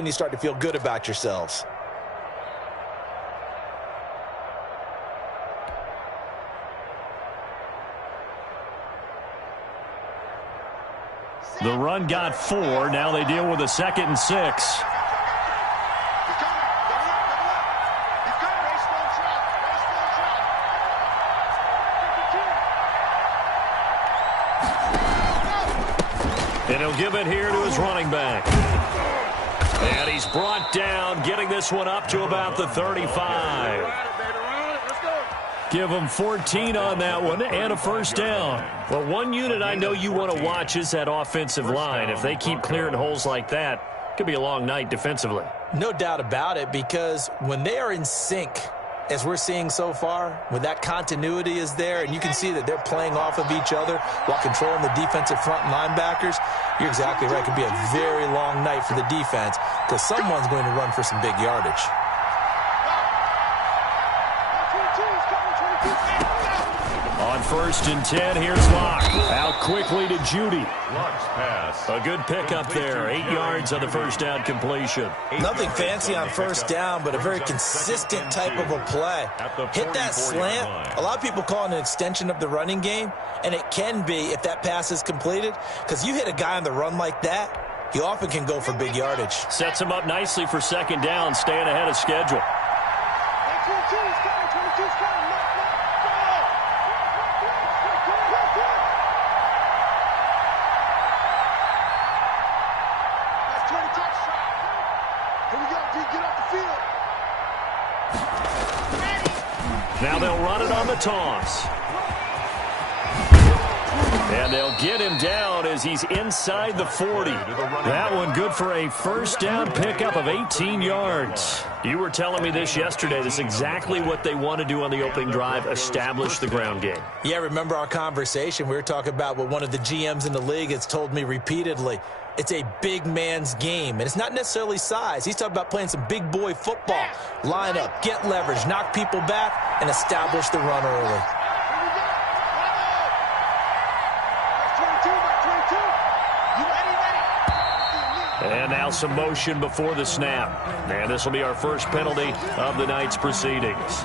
when you start to feel good about yourselves. The run got 4. Now they deal with a 2nd and 6. And he'll give it here to his running back. And he's brought down, getting this one up to about the 35. Give him 14 on that one and a first down. Well, one unit I know you want to watch is that offensive line. If they keep clearing holes like that, it could be a long night defensively. No doubt about it, because when they are in sync, as we're seeing so far, when that continuity is there and you can see that they're playing off of each other while controlling the defensive front linebackers, you're exactly right. It could be a very long night for the defense because someone's going to run for some big yardage. On 1st and 10, here's Locke. Out quickly to Judy. A good pickup there. 8 yards on the first down completion. Nothing fancy on first down, but a very consistent type of a play. Hit that slant. A lot of people call it an extension of the running game, and it can be if that pass is completed, because you hit a guy on the run like that, he often can go for big yardage. Sets him up nicely for 2nd down, staying ahead of schedule. Now they'll run it on the toss. And they'll get him down as he's inside the 40. That one good for a first down pickup of 18 yards. You were telling me this yesterday. This is exactly what they want to do on the opening drive, establish the ground game. Yeah, remember our conversation? We were talking about what one of the GMs in the league has told me repeatedly. It's a big man's game, and it's not necessarily size. He's talking about playing some big boy football. Line up, get leverage, knock people back, and establish the run early. And now some motion before the snap. And this will be our first penalty of the night's proceedings.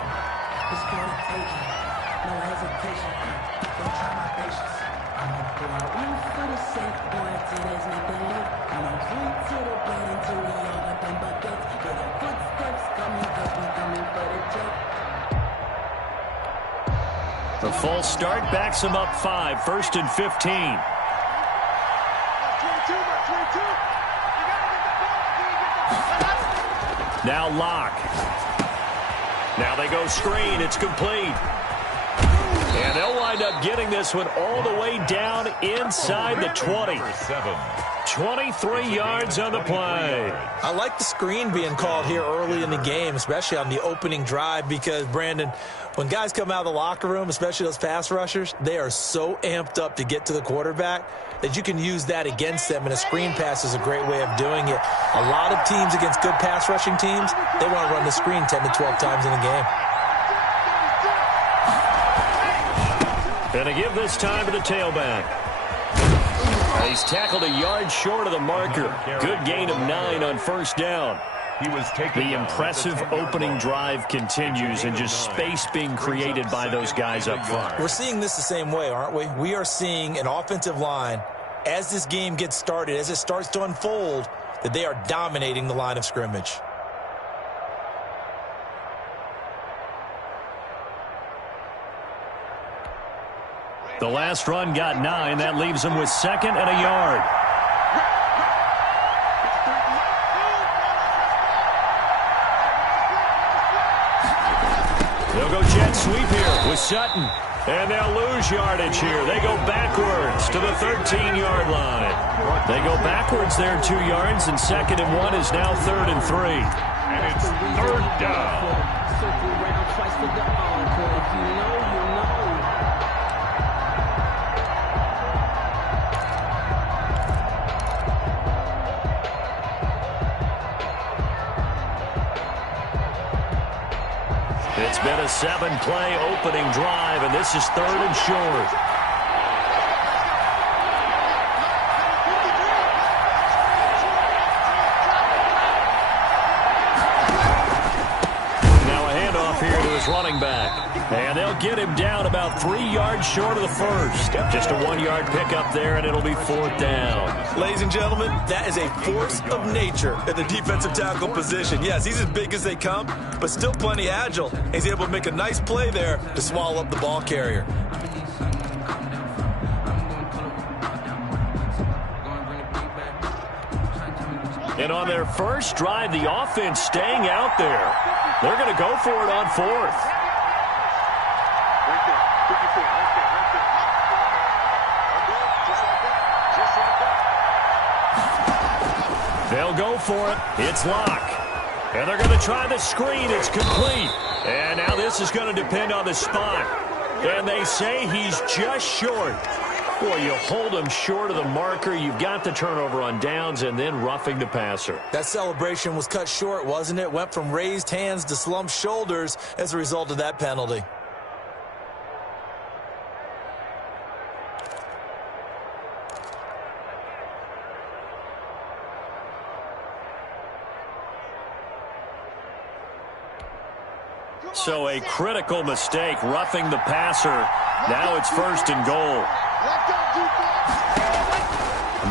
The false start backs him up 5, 1st and 15. Now Locke. Now they go screen. It's complete. And they'll wind up getting this one all the way down inside the 20. 23 yards on the play. I like the screen being called here early in the game, especially on the opening drive, because, Brandon, when guys come out of the locker room, especially those pass rushers, they are so amped up to get to the quarterback that you can use that against them, and a screen pass is a great way of doing it. A lot of teams against good pass rushing teams, they want to run the screen 10 to 12 times in a game. And to give this time to the tailback. He's tackled a yard short of the marker. Good gain of 9 on first down. The impressive opening drive continues, and just space being created by those guys up front. We're seeing this the same way, aren't we? We are seeing an offensive line, as this game gets started, as it starts to unfold, that they are dominating the line of scrimmage. The last run got 9. That leaves them with 2nd and a yard. They'll go jet sweep here with Sutton. And they'll lose yardage here. They go backwards to the 13-yard line. They go backwards there 2 yards, and 2nd and 1 is now 3rd and 3. And it's 3rd down. It's been a 7-play opening drive, and this is 3rd and short. his running back. And they'll get him down about 3 yards short of the first. Just a 1-yard pickup there, and it'll be 4th down. Ladies and gentlemen, that is a force of nature in the defensive tackle position. Yes, he's as big as they come, but still plenty agile. He's able to make a nice play there to swallow up the ball carrier. And on their first drive, the offense staying out there. They're going to go for it on 4th. They'll go for it. It's Locke. And they're going to try the screen. It's complete. And now this is going to depend on the spot. And they say he's just short. Boy, you hold him short of the marker. You've got the turnover on downs and then roughing the passer. That celebration was cut short, wasn't it? Went from raised hands to slumped shoulders as a result of that penalty. So a critical mistake, roughing the passer. Now it's 1st and goal.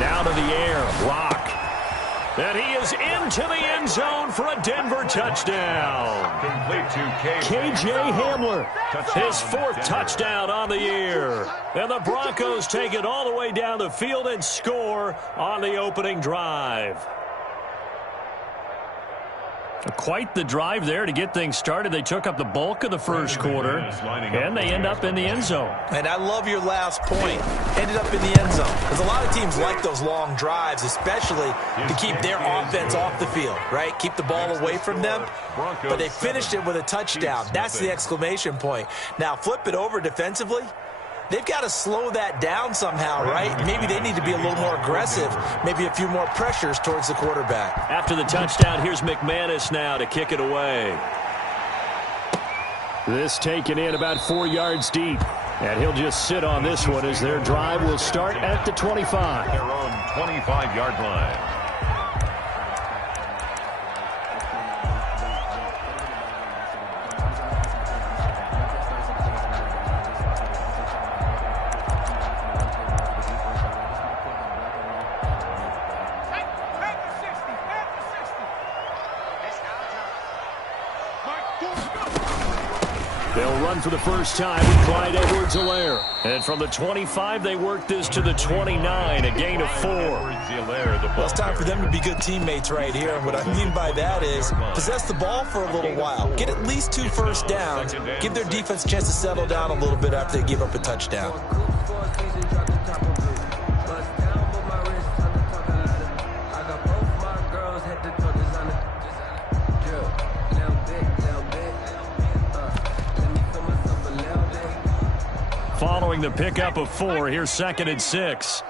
Now to the air, Locke. And he is into the end zone for a Denver touchdown. Complete to K.J. Hamler, his 4th touchdown on the year. And the Broncos take it all the way down the field and score on the opening drive. Quite the drive there to get things started. They took up the bulk of the first quarter, and they end up in the end zone. And I love your last point. Ended up in the end zone. Because a lot of teams like those long drives, especially to keep their offense off the field, right? Keep the ball away from them. But they finished it with a touchdown. That's the exclamation point. Now, flip it over defensively. They've got to slow that down somehow, right? Maybe they need to be a little more aggressive, maybe a few more pressures towards the quarterback. After the touchdown, here's McManus now to kick it away. This taken in about 4 yards deep. And he'll just sit on this one as their drive will start at the 25. Their own 25-yard line. They'll run for the first time with Clyde Edwards-Helaire. And from the 25, they work this to the 29, a gain of 4. Well, it's time for them to be good teammates right here. And what I mean by that is possess the ball for a little while. Get at least 2 first downs. Give their defense a chance to settle down a little bit after they give up a touchdown. Following the pickup of 4, here's 2nd and 6.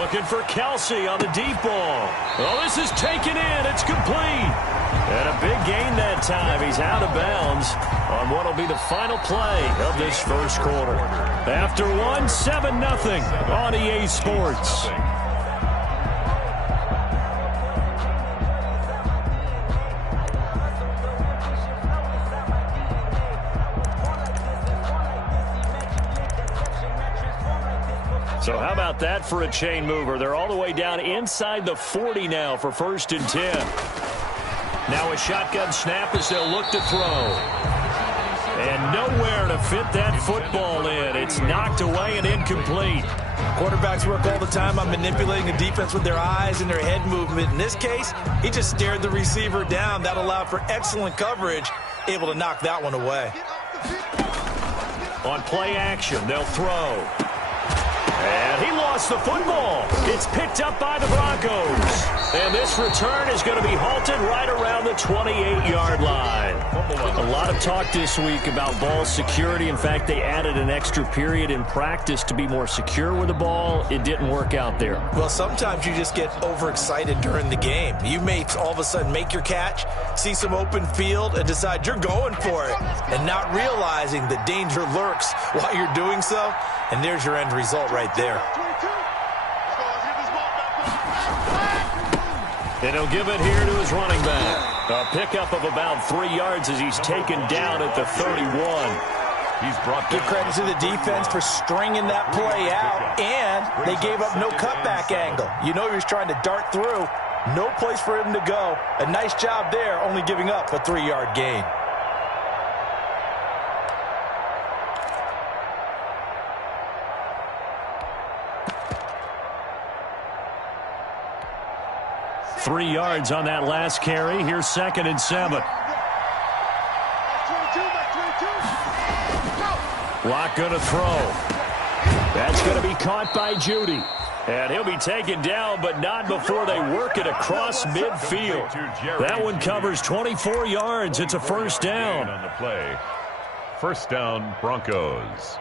Looking for Kelsey on the deep ball. Oh, this is taken in. It's complete. And a big gain that time. He's out of bounds on what will be the final play of this first quarter. After one, 7-0 on EA Sports. So how about that for a chain mover? They're all the way down inside the 40 now for 1st and 10. Now a shotgun snap as they'll look to throw. And nowhere to fit that football in. It's knocked away and incomplete. Quarterbacks work all the time on manipulating the defense with their eyes and their head movement. In this case, he just stared the receiver down. That allowed for excellent coverage, able to knock that one away. On play action, they'll throw. And he lost the football. It's picked up by the Broncos. And this return is going to be halted right around the 28-yard line. A lot of talk this week about ball security. In fact, they added an extra period in practice to be more secure with the ball. It didn't work out there. Well, sometimes you just get overexcited during the game. You may all of a sudden make your catch, see some open field, and decide you're going for it, and not realizing the danger lurks while you're doing so. And there's your end result right there. And he'll give it here to his running back. A pickup of about 3 yards as he's taken down at the 31. He's brought Give down. credit to the defense for stringing that play out, and they gave up no cutback angle. You know he was trying to dart through. No place for him to go. A nice job there, only giving up a 3-yard gain. Three yards on that last carry. Here's 2nd and 7. Lock going to throw. That's going to be caught by Judy. And he'll be taken down, but not before they work it across midfield. That one covers 24 yards. It's a first down. On the play. First down, Broncos.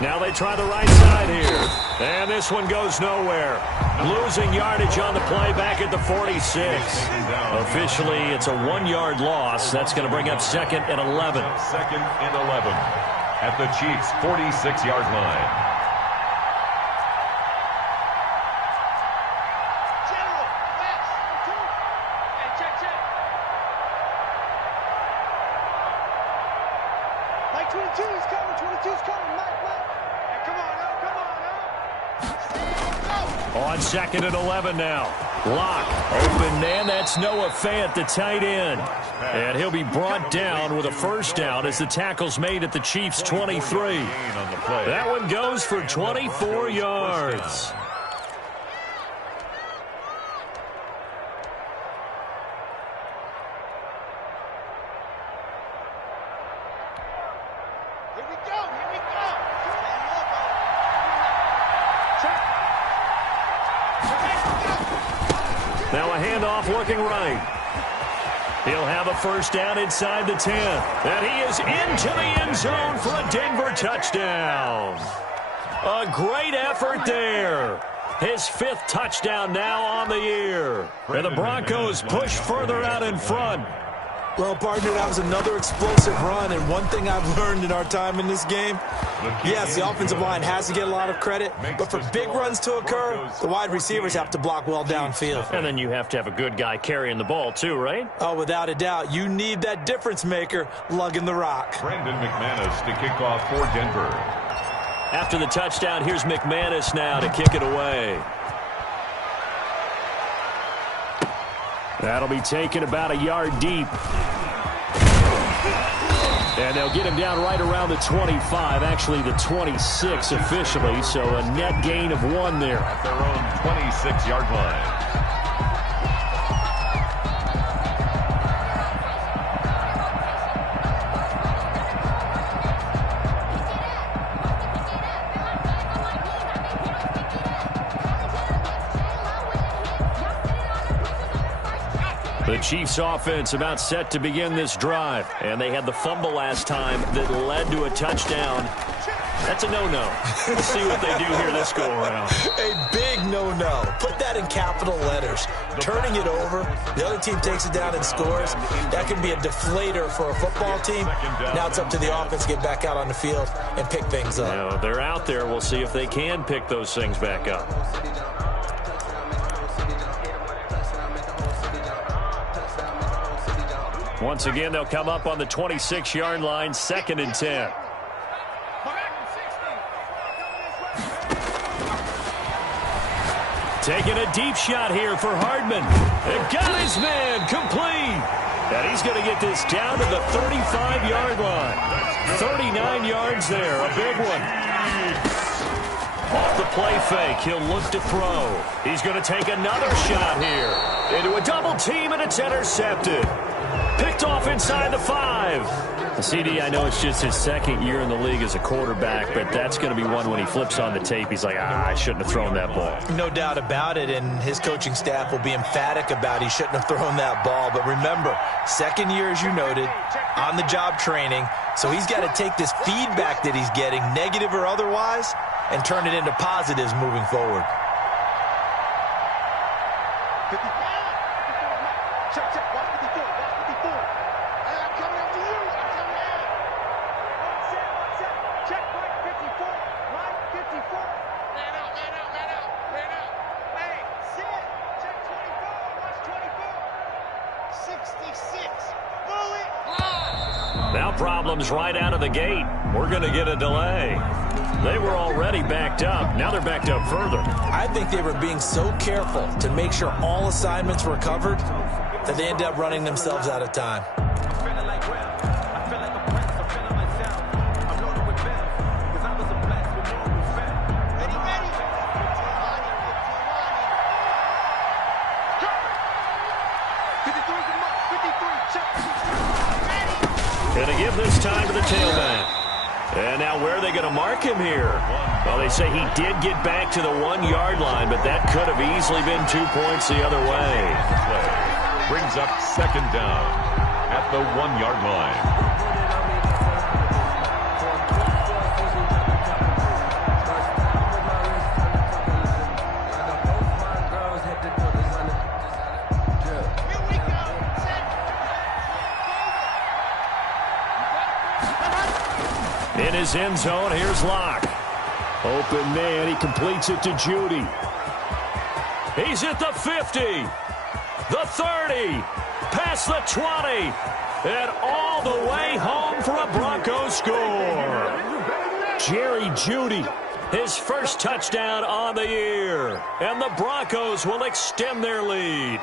Now they try the right side here. And this one goes nowhere. Losing yardage on the play back at the 46. Officially, it's a 1-yard loss. That's going to bring up 2nd and 11. 2nd and 11 at the Chiefs' 46-yard line. On 2nd and 11 now. Lock. Open man. That's Noah Fant, the tight end. And he'll be brought down with a first down as the tackle's made at the Chiefs' 23. That one goes for 24 yards. Now a handoff looking right. He'll have a first down inside the 10. And he is into the end zone for a Denver touchdown. A great effort there. His 5th touchdown now on the year. And the Broncos push further out in front. Well, partner, that was another explosive run, and one thing I've learned in our time in this game, yes, the offensive line has to get a lot of credit, but for big runs to occur, the wide receivers have to block well downfield. And then you have to have a good guy carrying the ball too, right? Oh, without a doubt. You need that difference maker lugging the rock. Brandon McManus to kick off for Denver. After the touchdown, here's McManus now to kick it away. That'll be taken about a yard deep. And they'll get him down right around the 25, actually the 26 officially, so a net gain of 1 there. At their own 26-yard line. The Chiefs offense about set to begin this drive. And they had the fumble last time that led to a touchdown. That's a no-no. We'll see what they do here this go-around. A big no-no. Put that in capital letters. Turning it over, the other team takes it down and scores. That can be a deflator for a football team. Now it's up to the offense to get back out on the field and pick things up. Now, they're out there. We'll see if they can pick those things back up. Once again, they'll come up on the 26-yard line, 2nd and 10. Taking a deep shot here for Hardman. And got his man complete. And he's going to get this down to the 35-yard line. 39 yards there, a big one. Off the play fake, he'll look to throw. He's going to take another shot here. Into a double team, and it's intercepted. Picked off inside the 5. CD, I know it's just his second year in the league as a quarterback, but that's going to be one when he flips on the tape. He's like, I shouldn't have thrown that ball. No doubt about it, and his coaching staff will be emphatic about he shouldn't have thrown that ball. But remember, second year, as you noted, on-the-job training, so he's got to take this feedback that he's getting, negative or otherwise, and turn it into positives moving forward. Now problems right out of the gate. We're going to get a delay. They were already backed up. Now they're backed up further. I think they were being so careful to make sure all assignments were covered that they ended up running themselves out of time. Going to give this time to the tailback. And now where are they going to mark him here? Well, they say he did get back to the 1-yard line, but that could have easily been 2 points the other way. Brings up second down at the 1-yard line. In his end zone, here's Locke. Open man, he completes it to Judy. He's at the 50, the 30, past the 20, and all the way home for a Broncos score. Jerry Judy, his first touchdown on the year, and the Broncos will extend their lead.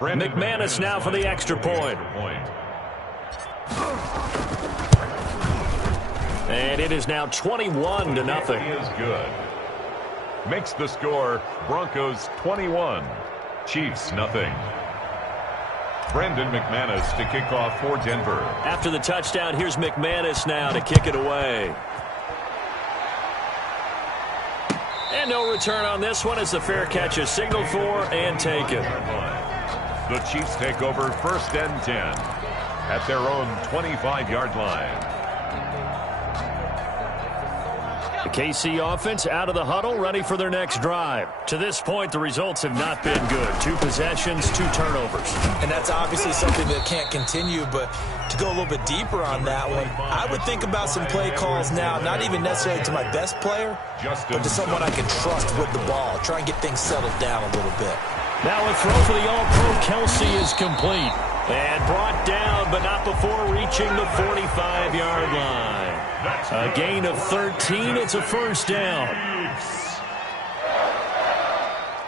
McManus now for the extra point. And it is now 21-0. He is good. Makes the score Broncos 21, Chiefs nothing. Brendan McManus to kick off for Denver. After the touchdown, here's McManus now to kick it away. And no return on this one as the fair catch is signaled for and taken. The Chiefs take over 1st and 10 at their own 25-yard line. The KC offense out of the huddle, ready for their next drive. To this point, the results have not been good. 2 possessions, 2 turnovers. And that's obviously something that can't continue, but to go a little bit deeper on that one, I would think about some play calls now, not even necessarily to my best player, but to someone I can trust with the ball. Try and get things settled down a little bit. Now a throw for the All-Pro Kelsey is complete. And brought down, but not before reaching the 45-yard line. A gain of 13. It's a first down.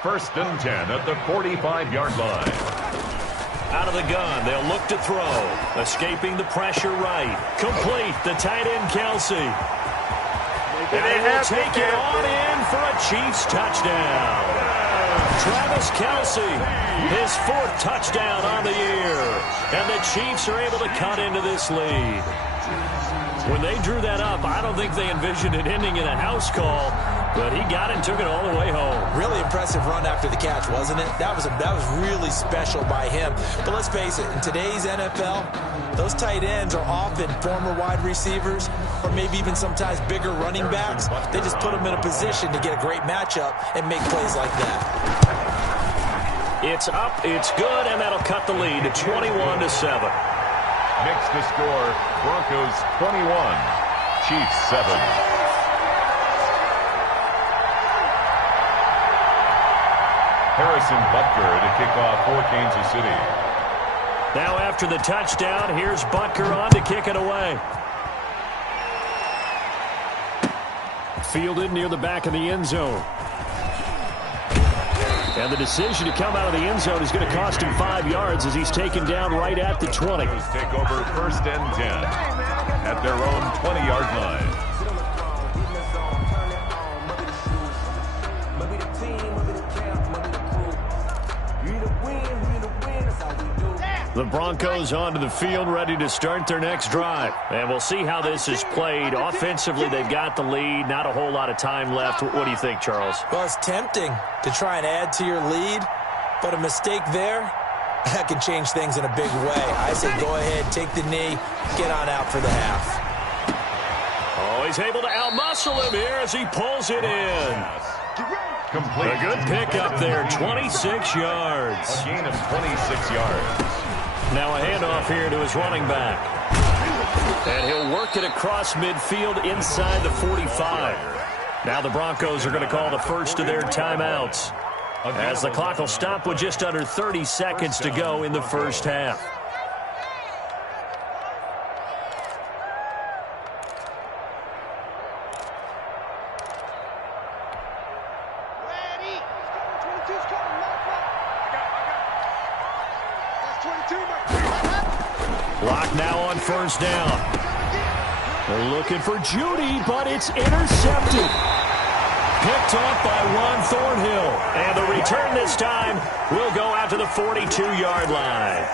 1st and 10 at the 45-yard line. Out of the gun, they'll look to throw. Escaping the pressure right. Complete, the tight end Kelsey. And they will take it on in for a Chiefs touchdown. Travis Kelsey, his 4th touchdown on the year. And the Chiefs are able to cut into this lead. When they drew that up, I don't think they envisioned it ending in a house call, but he got it and took it all the way home. Really impressive run after the catch, wasn't it? That was really special by him. But let's face it, in today's NFL, those tight ends are often former wide receivers or maybe even sometimes bigger running backs. They just put them in a position to get a great matchup and make plays like that. It's up, it's good, and that'll cut the lead to 21-7. Makes the score Broncos 21, Chiefs 7. Harrison Butker to kick off for Kansas City. Now after the touchdown, here's Butker on to kick it away. Fielded near the back of the end zone. And the decision to come out of the end zone is going to cost him 5 yards as he's taken down right at the 20. Take over 1st and 10 at their own 20-yard line. The Broncos onto the field, ready to start their next drive. And we'll see how this is played. Offensively, they've got the lead. Not a whole lot of time left. What do you think, Charles? Well, it's tempting to try and add to your lead, but a mistake there, that can change things in a big way. I say go ahead, take the knee, get on out for the half. Oh, he's able to outmuscle him here as he pulls it in. Complete. A good pickup there, 26 yards. A gain of 26 yards. Now a handoff here to his running back. And he'll work it across midfield inside the 45. Now the Broncos are going to call the first of their timeouts, as the clock will stop with just under 30 seconds to go in the first half. Clock now on first down. They're looking for Judy, but it's intercepted. Picked off by Juan Thornhill. And the return this time will go out to the 42-yard line.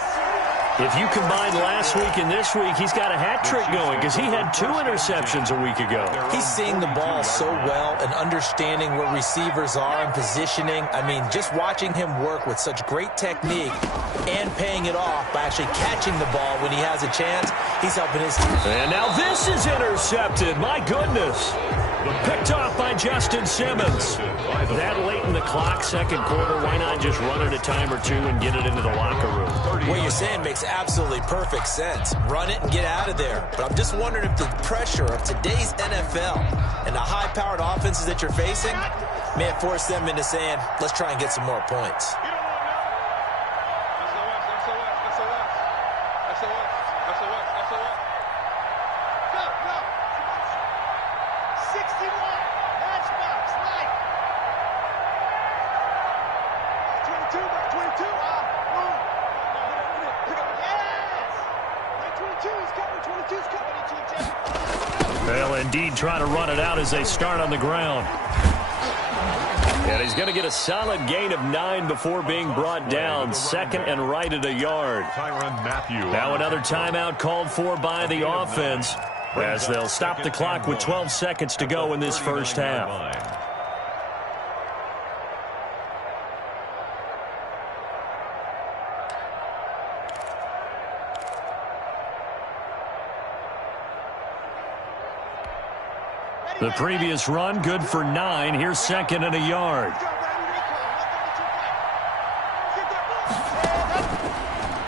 If you combine last week and this week, he's got a hat trick going because he had 2 interceptions a week ago. He's seeing the ball so well and understanding where receivers are and positioning. I mean, just watching him work with such great technique and paying it off by actually catching the ball when he has a chance, he's helping his team. And now this is intercepted. My goodness. Picked off by Justin Simmons. That late in the clock, second quarter, why not just run it a time or two and get it into the locker room? What you're saying makes absolutely perfect sense. Run it and get out of there. But I'm just wondering if the pressure of today's NFL and the high-powered offenses that you're facing may have forced them into saying, let's try and get some more points. They'll indeed try to run it out as they start on the ground. And he's going to get a solid gain of 9 before being brought down. Second and right at a yard. Now another timeout called for by the offense, as they'll stop the clock with 12 seconds to go in this first half. The previous run, good for 9. Here's second and a yard.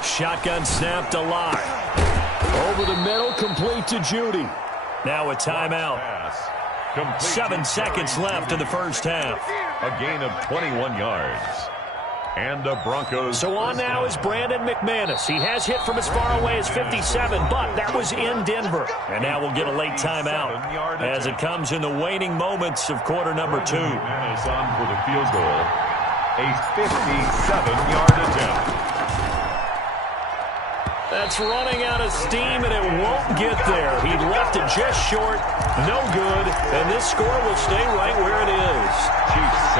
Shotgun snap to Locke. Over the middle, complete to Judy. Now a timeout. 7 seconds left in the first half. A gain of 21 yards. And the Broncos. So on now is Brandon McManus. He has hit from as far away as 57, but that was in Denver. And now we'll get a late timeout as it comes in the waning moments of quarter number 2. McManus on for the field goal. A 57-yard attempt. That's running out of steam, and it won't get there. He left it just short, no good, and this score will stay right where it is.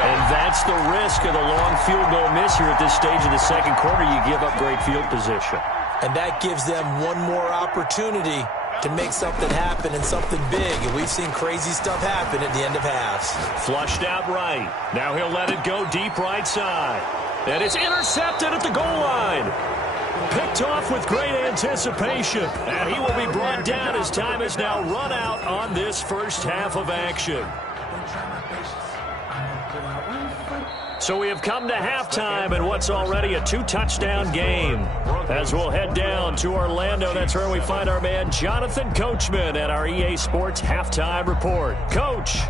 And that's the risk of the long field goal miss here at this stage of the second quarter. You give up great field position. And that gives them one more opportunity to make something happen and something big. And we've seen crazy stuff happen at the end of halves. Flushed out right. Now he'll let it go deep right side. And it's intercepted at the goal line. Picked off with great anticipation. And he will be brought down as time is now run out on this first half of action. So we have come to halftime in what's already a 2-touchdown game. As we'll head down to Orlando, that's where we find our man Jonathan Coachman at our EA Sports Halftime Report. Coach.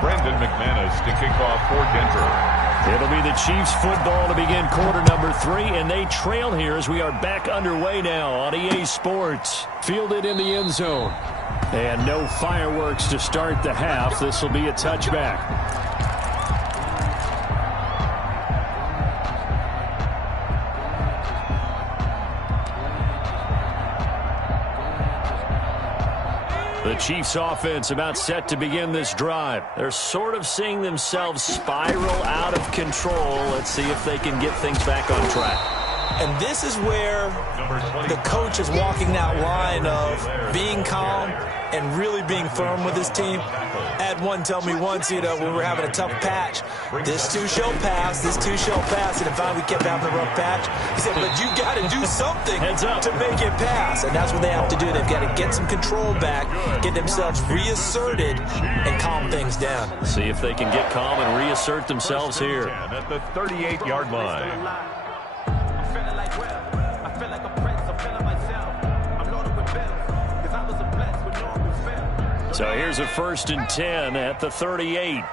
Brandon McManus to kick off for Denver. It'll be the Chiefs football to begin quarter number 3, and they trail here as we are back underway now on EA Sports. Fielded in the end zone. And no fireworks to start the half. This will be a touchback. The Chiefs offense about set to begin this drive. They're sort of seeing themselves spiral out of control. Let's see if they can get things back on track. And this is where the coach is walking that line of being calm and really being firm with his team. I had one tell me once, when we were having a tough patch, this too shall pass, this too shall pass. And finally we kept having a rough patch. He said, but you got to do something to make it pass. And that's what they have to do. They've got to get some control back, get themselves reasserted, and calm things down. See if they can get calm and reassert themselves here. At the 38-yard line. So here's a 1st and 10 at the 38.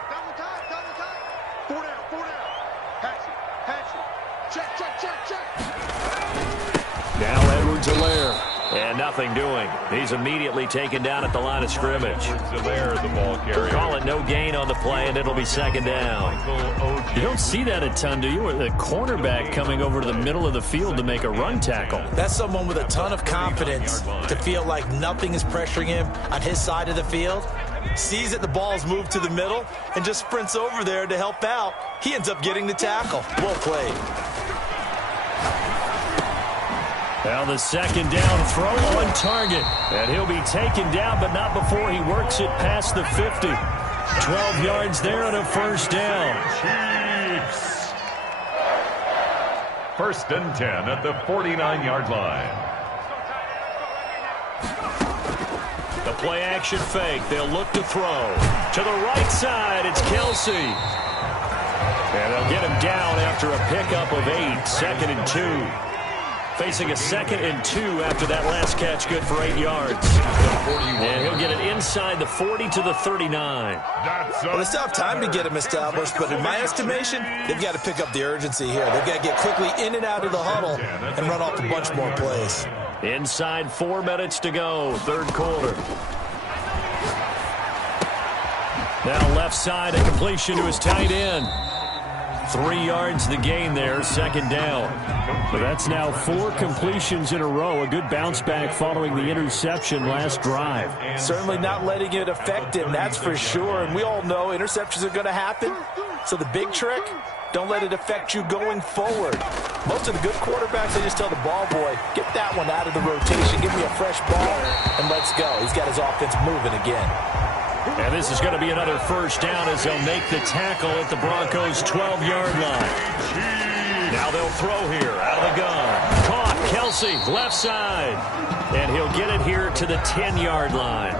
Now Edwards-Helaire. And nothing doing. He's immediately taken down at the line of scrimmage. The ball carrier. Call it no gain on the play, and it'll be 2nd down. You don't see that a ton, do you? Or the cornerback coming over to the middle of the field to make a run tackle. That's someone with a ton of confidence to feel like nothing is pressuring him on his side of the field. Sees that the ball's moved to the middle and just sprints over there to help out. He ends up getting the tackle. Well played. Now the 2nd down throw on target. And he'll be taken down, but not before he works it past the 50. 12 yards there and a 1st down. Chiefs. 1st and 10 at the 49-yard line. The play action fake. They'll look to throw. To the right side, it's Kelsey. And they'll get him down after a pickup of 8. 2nd and 2. Facing a 2nd and 2 after that last catch, good for 8 yards. And he'll get it inside the 40 to the 39. Well, they still have time to get him established, but in my estimation, they've got to pick up the urgency here. They've got to get quickly in and out of the huddle and run off a bunch more plays. Inside 4 minutes to go, 3rd quarter. Now left side, a completion to his tight end. 3 yards the gain there, 2nd down. So that's now 4 completions in a row. A good bounce back following the interception last drive. Certainly not letting it affect him, that's for sure. And we all know interceptions are going to happen. So the big trick, don't let it affect you going forward. Most of the good quarterbacks, they just tell the ball boy, get that one out of the rotation, give me a fresh ball, and let's go. He's got his offense moving again. And this is going to be another 1st down as they'll make the tackle at the Broncos' 12-yard line. Now they'll throw here out of the gun. Caught, Kelsey, left side. And he'll get it here to the 10-yard line.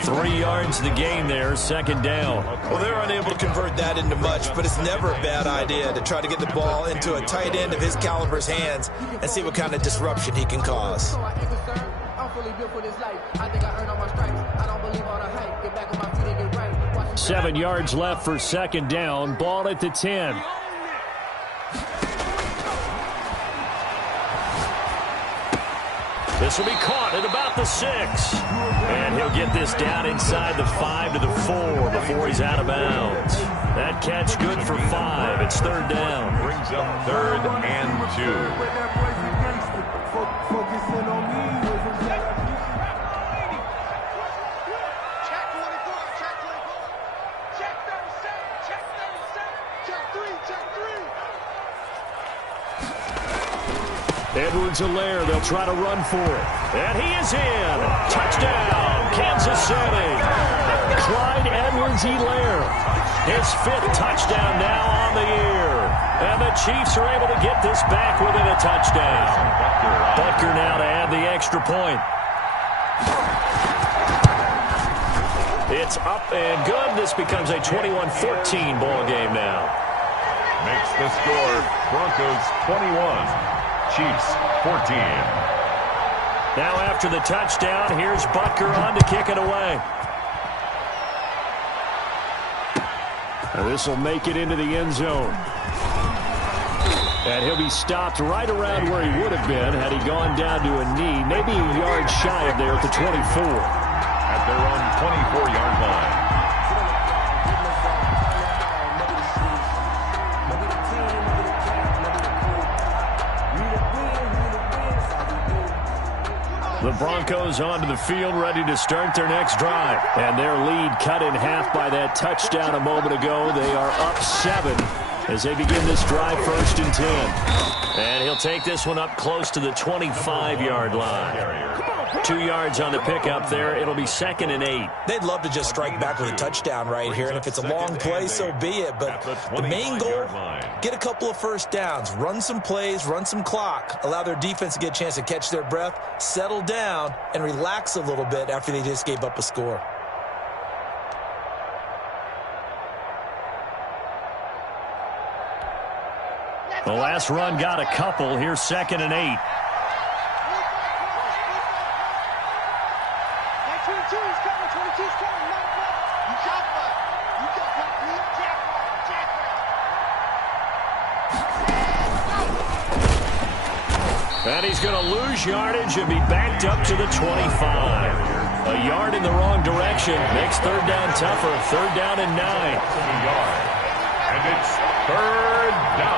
3 yards the gain there, 2nd down. Well, they're unable to convert that into much, but it's never a bad idea to try to get the ball into a tight end of his caliber's hands and see what kind of disruption he can cause. 7 yards left for 2nd down. Ball at the 10. This will be caught at about the 6. And he'll get this down inside the 5 to the 4 before he's out of bounds. That catch good for 5. It's 3rd down. Brings up 3rd and 2. Edwards-Helaire, they'll try to run for it. And he is in. Touchdown, Kansas City. Clyde Edwards-Helaire. His 5th touchdown now on the year. And the Chiefs are able to get this back within a touchdown. Butker now to add the extra point. It's up and good. This becomes a 21-14 ball game now. Makes the score Broncos 21. Chiefs 14. Now after the touchdown, here's Butker on to kick it away. And this will make it into the end zone. And he'll be stopped right around where he would have been had he gone down to a knee, maybe a yard shy of there at the 24. At their own 24-yard line. The Broncos onto the field, ready to start their next drive. And their lead cut in half by that touchdown a moment ago. They are up 7 as they begin this drive, 1st and 10. And he'll take this one up close to the 25-yard line. 2 yards on the pickup there. It'll be 2nd and 8. They'd love to just strike back with a touchdown right here, and if it's a long play, so be it. But the main goal, get a couple of first downs, run some plays, run some clock, allow their defense to get a chance to catch their breath, settle down, and relax a little bit after they just gave up a score. The last run got a couple. Here's 2nd and 8. And he's going to lose yardage and be backed up to the 25. A yard in the wrong direction makes 3rd down tougher. 3rd down and 9. And it's 3rd down.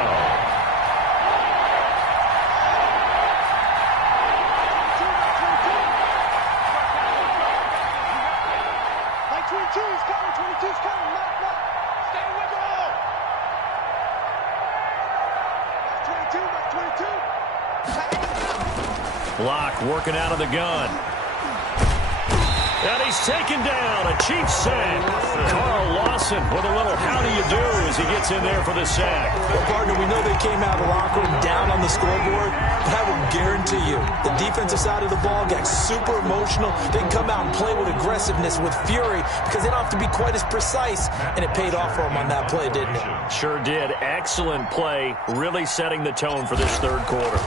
Block working out of the gun. And he's taken down. A cheap sack. Carl Lawson with a little how do you do as he gets in there for the sack. Well, partner, we know they came out of the locker room down on the scoreboard, but I will guarantee you the defensive side of the ball got super emotional. They can come out and play with aggressiveness, with fury, because they don't have to be quite as precise, and it paid off for them on that play, didn't it? Sure did. Excellent play, really setting the tone for this 3rd quarter.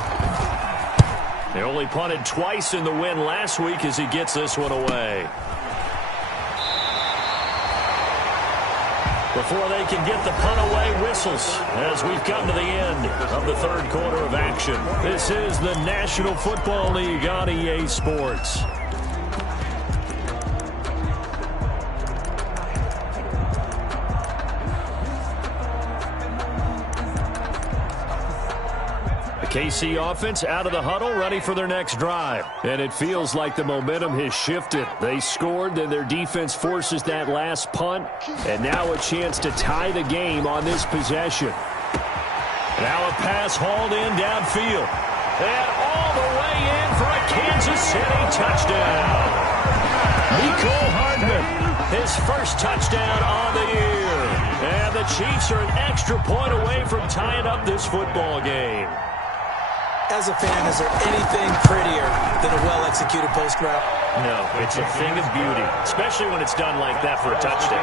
They only punted twice in the win last week as he gets this one away. Before they can get the punt away, whistles as we've come to the end of the 3rd quarter of action. This is the National Football League on EA Sports. KC offense out of the huddle, ready for their next drive. And it feels like the momentum has shifted. They scored, then their defense forces that last punt, and now a chance to tie the game on this possession. Now a pass hauled in downfield. And all the way in for a Kansas City touchdown. Mecole Hardman, his first touchdown on the year. And the Chiefs are an extra point away from tying up this football game. As a fan, is there anything prettier than a well-executed post route? No, it's a thing of beauty, especially when it's done like that for a touchdown.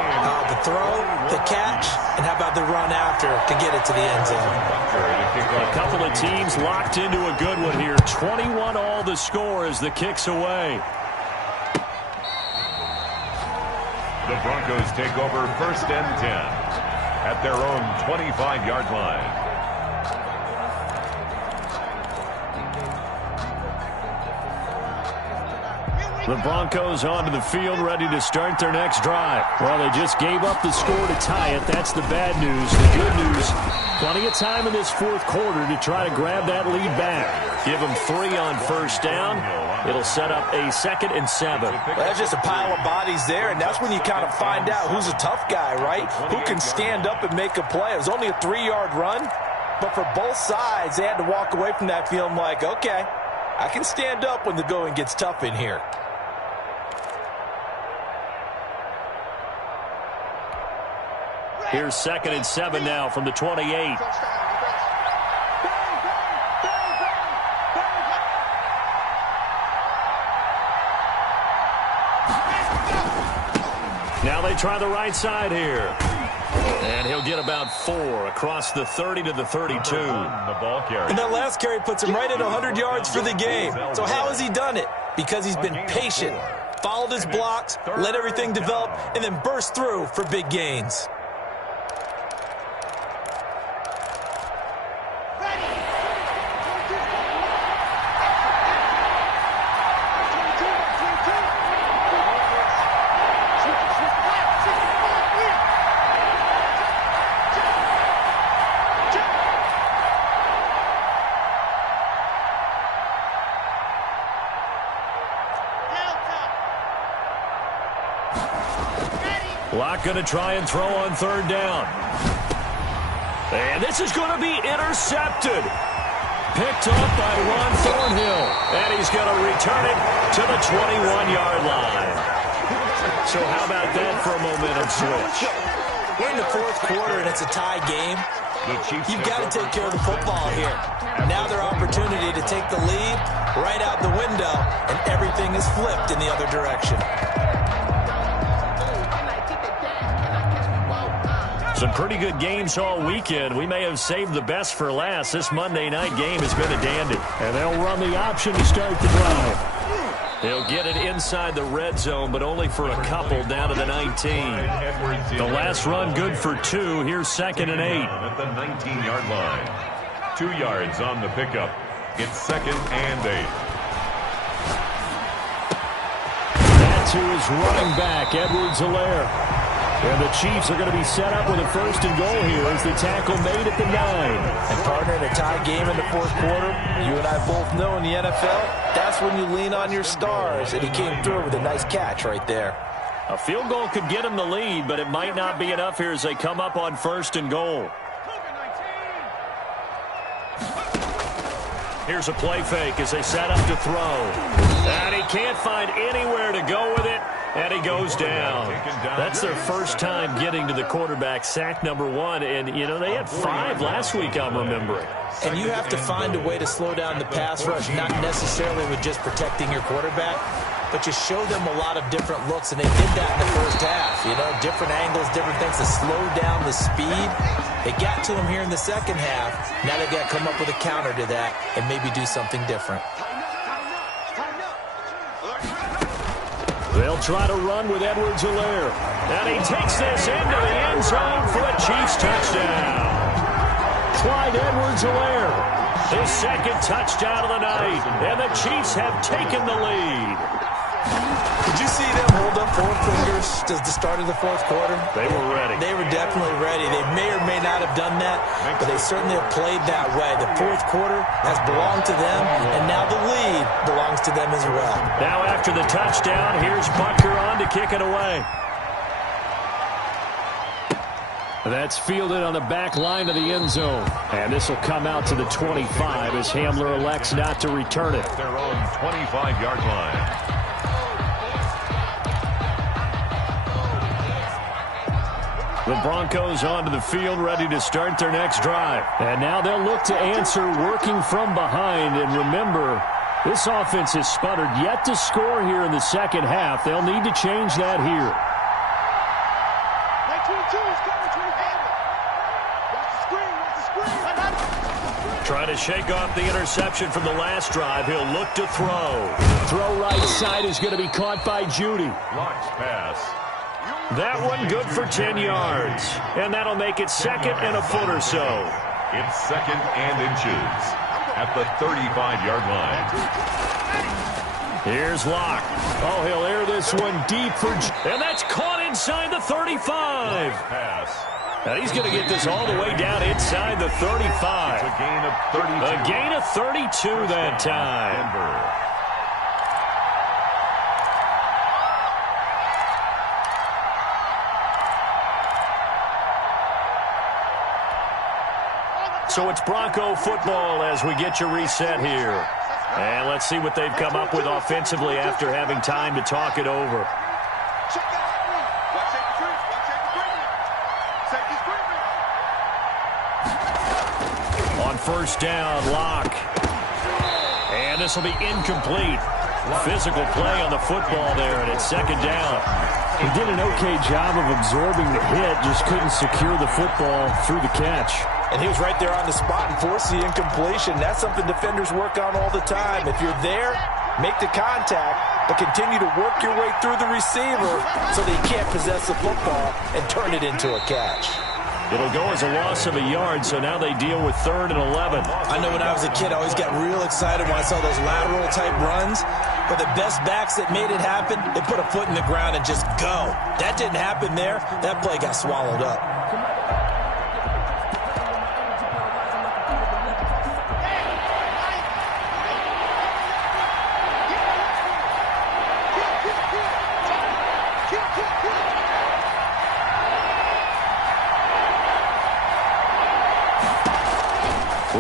The throw, the catch, and how about the run after to get it to the end zone? A couple of teams locked into a good one here. 21 all the score as the kick's away. The Broncos take over 1st and 10 at their own 25-yard line. The Broncos onto the field, ready to start their next drive. Well, they just gave up the score to tie it. That's the bad news. The good news, plenty of time in this 4th quarter to try to grab that lead back. Give them 3 on 1st down. It'll set up a 2nd and 7. Well, that's just a pile of bodies there, and that's when you kind of find out who's a tough guy, right? Who can stand up and make a play. It was only a 3-yard run, but for both sides, they had to walk away from that feeling like, okay, I can stand up when the going gets tough in here. Here's 2nd and 7 now from the 28. Now they try the right side here. And he'll get about 4 across the 30 to the 32. And that last carry puts him right at 100 yards for the game. So how has he done it? Because he's been patient, followed his blocks, let everything develop, and then burst through for big gains. Locke going to try and throw on 3rd down. And this is going to be intercepted. Picked up by Ron Thornhill. And he's going to return it to the 21-yard line. So how about that for a momentum switch? We're in the fourth quarter, and it's a tie game. You've got to take care of the football here. Now their opportunity to take the lead right out the window, and everything is flipped in the other direction. Some pretty good games all weekend. We may have saved the best for last. This Monday night game has been a dandy. And they'll run the option to start the drive. They'll get it inside the red zone, but only for a couple down to the 19. The last run good for 2. Here's 2nd and 8. At the 19-yard line. 2 yards on the pickup. It's 2nd and 8. That's who is running back, Edwards-Helaire. And the Chiefs are going to be set up with a 1st and goal here as the tackle made at the 9. And partner, in a tie game in the fourth quarter, you and I both know in the NFL, that's when you lean on your stars. And he came through with a nice catch right there. A field goal could get him the lead, but it might not be enough here as they come up on 1st and goal. Here's a play fake as they set up to throw. And he can't find anywhere to go with it. And he goes down. That's their first time getting to the quarterback, sack number 1. And, you know, they had 5 last week, I'm remembering. And you have to find a way to slow down the pass rush, not necessarily with just protecting your quarterback, but you show them a lot of different looks, and they did that in the first half. You know, different angles, different things to slow down the speed. They got to him here in the second half. Now they've got to come up with a counter to that and maybe do something different. They'll try to run with Edwards-Helaire. And he takes this into the end zone for a Chiefs touchdown. Clyde Edwards-Helaire, his 2nd touchdown of the night. And the Chiefs have taken the lead. Did you see them hold up 4 fingers at the start of the fourth quarter? They were ready. They were definitely ready. They may or may not have done that, but they certainly have played that way. The fourth quarter has belonged to them, and now the lead belongs to them as well. Now after the touchdown, here's Butker on to kick it away. That's fielded on the back line of the end zone. And this will come out to the 25 as Hamler elects not to return it. Their own 25-yard line. The Broncos onto the field, ready to start their next drive. And now they'll look to answer working from behind. And remember, this offense has sputtered yet to score here in the second half. They'll need to change that here. Trying to shake off the interception from the last drive. He'll look to throw. Throw right side is going to be caught by Judy. Launch pass. That one good for 10 yards. And that'll make it 2nd and a foot or so. It's 2nd and inches at the 35-yard line. Here's Locke. Oh, he'll air this one deep for... And that's caught inside the 35. Pass. And he's going to get this all the way down inside the 35. It's a gain of 32. A gain of 32 that time. Denver. So it's Bronco football as we get you reset here. And let's see what they've come up with offensively after having time to talk it over. On 1st down, Locke. And this will be incomplete. Physical play on the football there, and it's 2nd down. He did an okay job of absorbing the hit, just couldn't secure the football through the catch. And he was right there on the spot and forced the incompletion. That's something defenders work on all the time. If you're there, make the contact, but continue to work your way through the receiver so that he can't possess the football and turn it into a catch. It'll go as a loss of a yard, so now they deal with 3rd and 11. I know when I was a kid, I always got real excited when I saw those lateral-type runs. But the best backs that made it happen, they put a foot in the ground and just go. That didn't happen there. That play got swallowed up.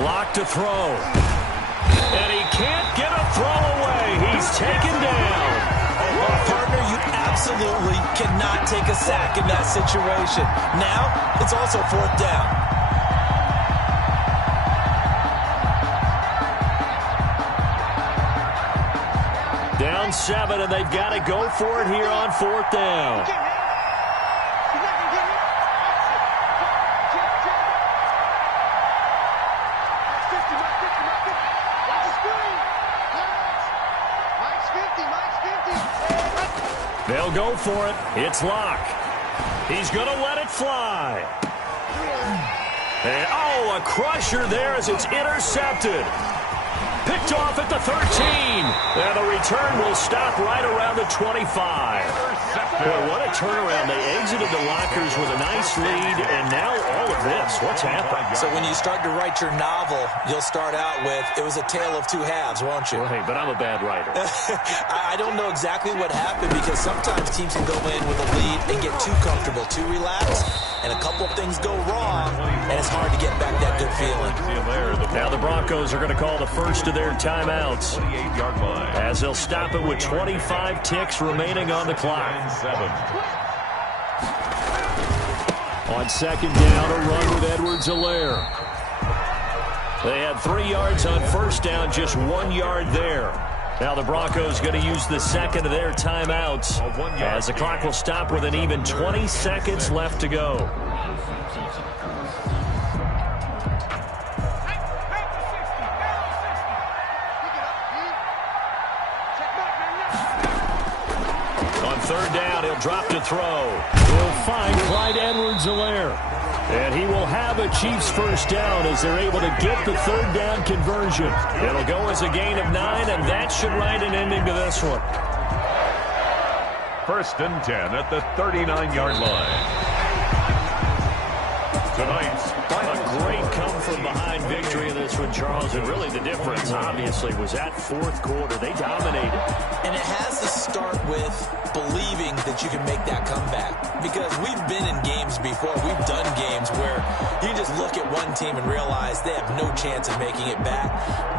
Lock to throw. And he can't get a throw away. He's taken down. Well, partner, you absolutely cannot take a sack in that situation. Now, it's also 4th down. Down 7, and they've got to go for it here on 4th down. They'll go for it. It's Locke. He's going to let it fly. And, a crusher there as it's intercepted. Picked off at the 13. And the return will stop right around the 25. Boy, what a turnaround. They exited the lockers with a nice lead, and now all of this. What's happened? So when you start to write your novel, you'll start out with, it was a tale of 2 halves, won't you? Right, but I'm a bad writer. I don't know exactly what happened because sometimes teams can go in with a lead and get too comfortable, too relaxed, and a couple of things go wrong, and it's hard to get back that good feeling. Now the Broncos are going to call the first of their timeouts as they'll stop it with 25 ticks remaining on the clock. On 2nd down, a run with Edwards-Helaire. They had 3 yards on 1st down, just 1 yard there. Now the Broncos going to use the second of their timeouts as the clock will stop with an even 20 seconds left to go. On 3rd down, he'll drop to throw. He'll find Clyde Edwards-Helaire. And he will have a Chiefs 1st down as they're able to get the 3rd down conversion. It'll go as a gain of 9, and that should write an ending to this one. 1st and 10 at the 39-yard line. Tonight's final great come-from-behind victory in this one, Charles. And really the difference, obviously, was that 4th quarter. They dominated. And it has to start with believing that you can make that comeback. Because we've been in games before. We've done games where you just look at one team and realize they have no chance of making it back.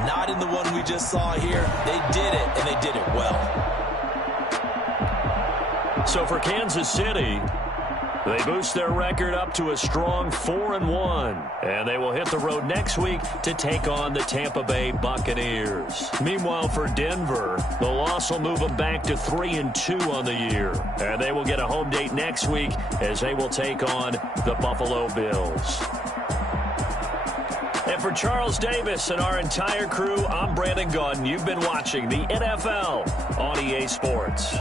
Not in the one we just saw here. They did it, and they did it well. So for Kansas City, they boost their record up to a strong 4-1, and they will hit the road next week to take on the Tampa Bay Buccaneers. Meanwhile, for Denver, the loss will move them back to 3-2 on the year, and they will get a home date next week as they will take on the Buffalo Bills. And for Charles Davis and our entire crew, I'm Brandon Gaudin. You've been watching the NFL on EA Sports.